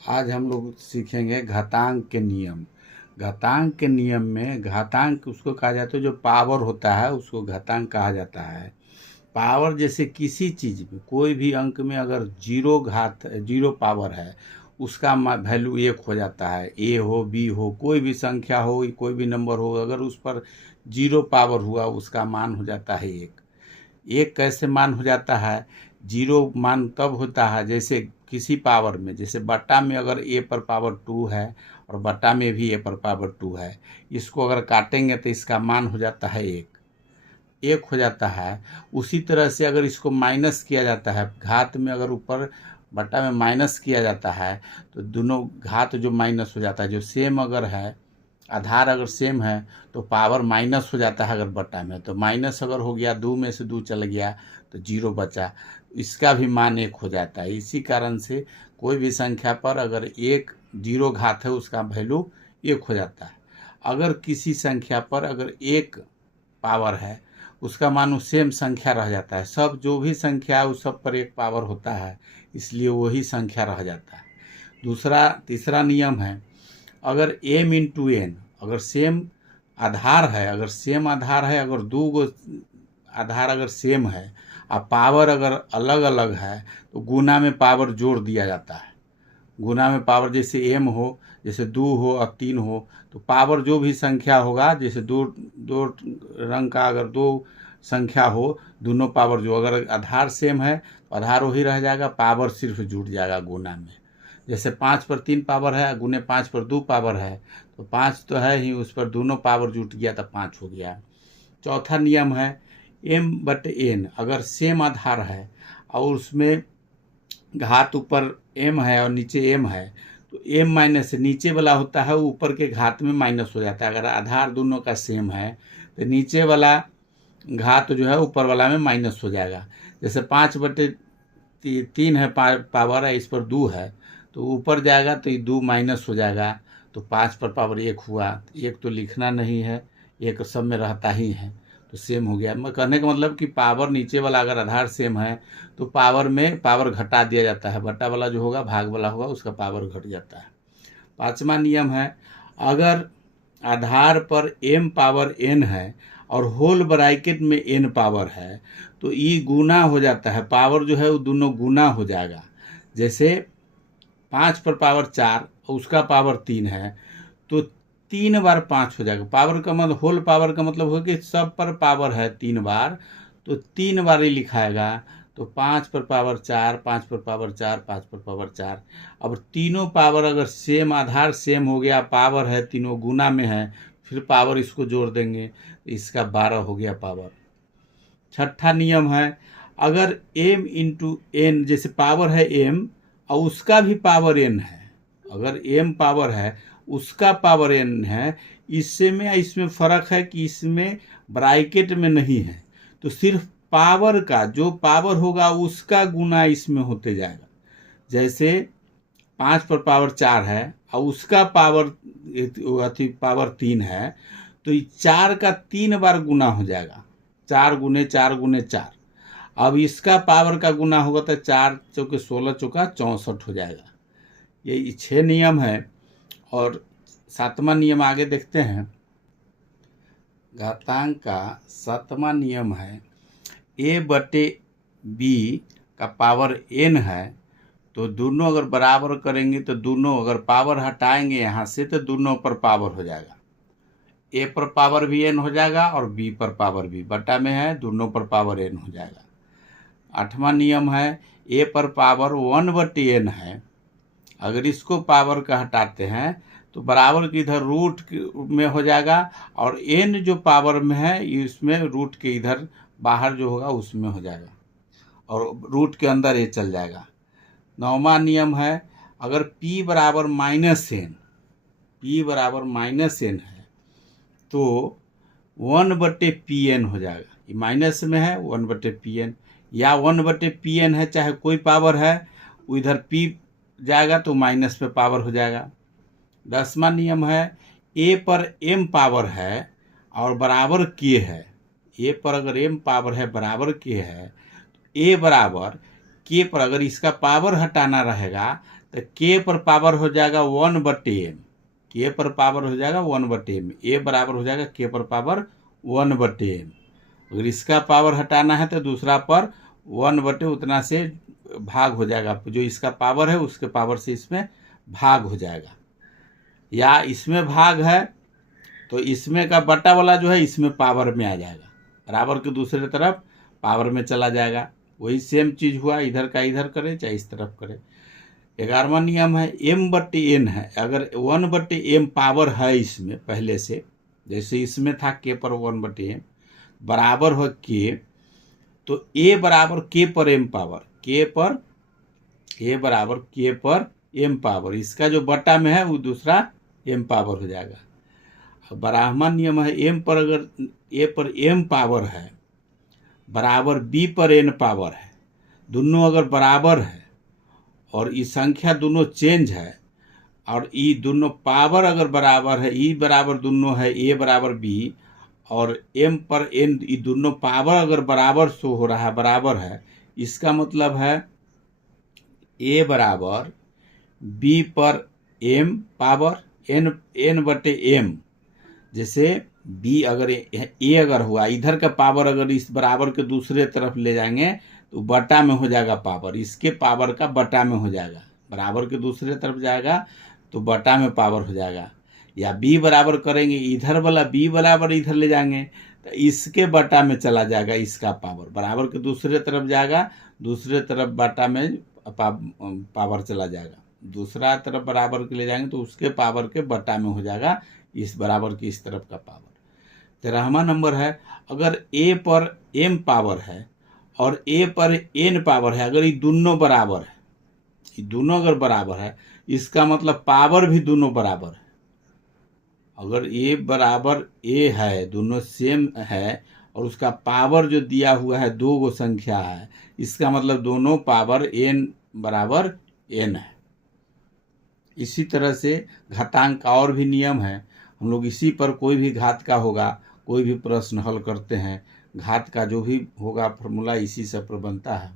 आज हम लोग सीखेंगे घातांक के नियम। घातांक के नियम में घातांक उसको कहा जाता है, जो पावर होता है उसको घातांक कहा जाता है। पावर जैसे किसी चीज़ में, कोई भी अंक में अगर जीरो पावर है, उसका वैल्यू 1 हो जाता है। ए हो, बी हो, कोई भी संख्या हो, कोई भी नंबर हो, अगर उस पर जीरो पावर हुआ उसका मान हो जाता है 1। एक कैसे मान हो जाता है? जीरो मान तब होता है जैसे किसी पावर में, जैसे बट्टा में अगर ए पर पावर 2 है और बट्टा में भी ए पर पावर 2 है, इसको अगर काटेंगे तो इसका मान हो जाता है 1 हो जाता है। उसी तरह से अगर इसको माइनस किया जाता है, घात में अगर ऊपर बट्टा में माइनस किया जाता है तो दोनों घात जो माइनस हो जाता है, जो सेम अगर है, आधार अगर सेम है तो पावर माइनस हो जाता है। अगर बट्टा में तो माइनस अगर हो गया, 2 में से 2 चल गया तो 0 बचा, इसका भी मान 1 हो जाता है। इसी कारण से कोई भी संख्या पर अगर 1 जीरो घात है उसका वैल्यू 1 हो जाता है। अगर किसी संख्या पर अगर 1 पावर है उसका मान उस सेम संख्या रह जाता है। सब जो भी संख्या है उस सब पर 1 पावर होता है, इसलिए वही संख्या रह जाता है। तीसरा नियम है, अगर m इंटू एन, अगर सेम आधार है, अगर दो गो आधार अगर सेम है और पावर अगर अलग अलग है तो गुना में पावर जोड़ दिया जाता है। गुना में पावर जैसे m हो, जैसे 2 हो और 3 हो, तो पावर जो भी संख्या होगा, जैसे दो रंग का अगर 2 संख्या हो, दोनों पावर जो, अगर आधार सेम है तो आधार वही रह जाएगा, पावर सिर्फ जुड़ जाएगा गुना में। जैसे 5 पर 3 पावर है, गुने 5 पर 2 पावर है, तो 5 तो है ही, उस पर दोनों पावर जुट गया तो 5 हो गया। चौथा नियम है m/n, अगर सेम आधार है और उसमें घात ऊपर m है और नीचे m है, तो m माइनस नीचे वाला होता है, ऊपर के घात में माइनस हो जाता है। अगर आधार दोनों का सेम है तो नीचे वाला घात जो है ऊपर वाला में माइनस हो जाएगा। जैसे 5/3 है, पावर है, इस पर 2 है, तो ऊपर जाएगा तो ये 2 माइनस हो जाएगा, तो 5 पर पावर 1 हुआ। 1 तो लिखना नहीं है, 1 सब में रहता ही है, तो सेम हो गया। मैं कहने का मतलब कि पावर नीचे वाला अगर आधार सेम है तो पावर में पावर घटा दिया जाता है, बट्टा वाला जो होगा, भाग वाला होगा, उसका पावर घट जाता है। 5वां नियम है, अगर आधार पर m पावर n है और होल ब्रैकेट में n पावर है तो ये गुना हो जाता है, पावर जो है वो दोनों गुना हो जाएगा। जैसे 5 पर पावर 4 और उसका पावर 3 है तो 3 बार 5 हो जाएगा। पावर का मतलब, होल पावर का मतलब हो कि सब पर पावर है 3 बार, तो 3 बार ही लिखाएगा। तो 5 पर पावर 4, 5 पर पावर 4, 5 पर पावर 4। अब तीनों पावर अगर सेम, आधार सेम हो गया, पावर है तीनों गुना में है, फिर पावर इसको जोड़ देंगे, इसका 12 हो गया पावर। 6ठा नियम है, अगर m इंटू एन, जैसे पावर है m और उसका भी पावर n है, अगर m पावर है उसका पावर n है, इसमें फ़र्क है कि इसमें ब्रैकेट में नहीं है, तो सिर्फ पावर का जो पावर होगा उसका गुना इसमें होते जाएगा। जैसे 5 पर पावर 4 है और उसका पावर पावर 3 है, तो 4 का 3 बार गुना हो जाएगा, 4 गुने 4 गुने 4। अब इसका पावर का गुना होगा तो 4 चौके 16, चौका 64 हो जाएगा। ये 6 नियम है। और 7वां नियम आगे देखते हैं। घातांक का 7वां नियम है, a/b का पावर n है, तो दोनों अगर बराबर करेंगे तो दोनों अगर पावर हटाएंगे यहाँ से तो दोनों पर पावर हो जाएगा। a पर पावर भी n हो जाएगा और b पर पावर भी, बटा में है, दोनों पर पावर n हो जाएगा। 8वां नियम है, a पर पावर 1/n है, अगर इसको पावर का हटाते हैं तो बराबर की इधर रूट में हो जाएगा, और n जो पावर में है इसमें रूट के इधर बाहर जो होगा उसमें हो जाएगा, और रूट के अंदर ये चल जाएगा। 9वां नियम है, अगर p बराबर -n, है तो 1/pn हो जाएगा। ये माइनस में है, 1/pn, या 1/pn है, चाहे कोई पावर है, इधर p जाएगा तो माइनस पे पावर हो जाएगा। 10वां नियम है, a पर m पावर है और बराबर k है, a पर अगर m पावर है बराबर k है, तो a बराबर k पर अगर इसका पावर हटाना रहेगा तो के पर पावर हो जाएगा 1/m, के पर पावर हो जाएगा 1/m, ए बराबर हो जाएगा के पर पावर 1/m। अगर इसका पावर हटाना है तो दूसरा पर 1/, उतना से भाग हो जाएगा, जो इसका पावर है उसके पावर से इसमें भाग हो जाएगा। या इसमें भाग है तो इसमें का बटा वाला जो है इसमें पावर में आ जाएगा, बराबर के दूसरे तरफ पावर में चला जाएगा। वही सेम चीज हुआ, इधर का इधर करे चाहे इस तरफ करे। 11वां नियम है m/n है, अगर 1/m पावर है इसमें पहले से, जैसे इसमें था k पर 1/m बराबर हो k, तो a बराबर k पर m पावर, a बराबर k पर m पावर, इसका जो बटा में है वो दूसरा m पावर हो जाएगा। बारहवां नियम है m पर अगर a पर m पावर है बराबर b पर n पावर है, दोनों अगर बराबर है और ये संख्या दोनों चेंज है और ये दोनों पावर अगर बराबर है, e बराबर दोनों है a बराबर b, और m पर n ये दोनों पावर अगर बराबर शो हो रहा है, बराबर है, इसका मतलब है a बराबर b पर m पावर n/m। जैसे b अगर a अगर हुआ, इधर का पावर अगर इस बराबर के दूसरे तरफ ले जाएंगे तो बटा में हो जाएगा पावर, इसके पावर का बटा में हो जाएगा, बराबर के दूसरे तरफ जाएगा तो बटा में पावर हो जाएगा। या b बराबर करेंगे, इधर वाला b बराबर इधर ले जाएंगे तो इसके बटा में चला जाएगा, इसका पावर बराबर के दूसरे तरफ जाएगा, दूसरे तरफ बटा में पावर चला जाएगा, दूसरा तरफ बराबर के ले जाएंगे तो उसके पावर के बटा में हो जाएगा इस बराबर की इस तरफ का पावर। 13वां नंबर है अगर a पर m पावर है और a पर n पावर है, अगर ये दोनों बराबर है, ये दोनों अगर बराबर है इसका मतलब पावर भी दोनों बराबर है। अगर a बराबर a है, दोनों सेम है और उसका पावर जो दिया हुआ है 2 गो संख्या है, इसका मतलब दोनों पावर n बराबर n है। इसी तरह से घातांक का और भी नियम है, हम लोग इसी पर कोई भी घात का होगा, कोई भी प्रश्न हल करते हैं, घात का जो भी होगा फॉर्मूला इसी से पर बनता है।